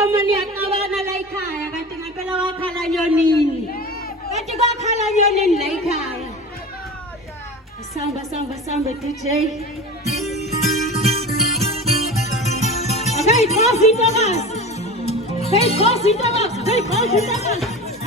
somaniakawana la ekhaya kanti ngempela wakhala nyonini kanti kwakhala nyonini la ekhaya samba DJ okay khosi intokazi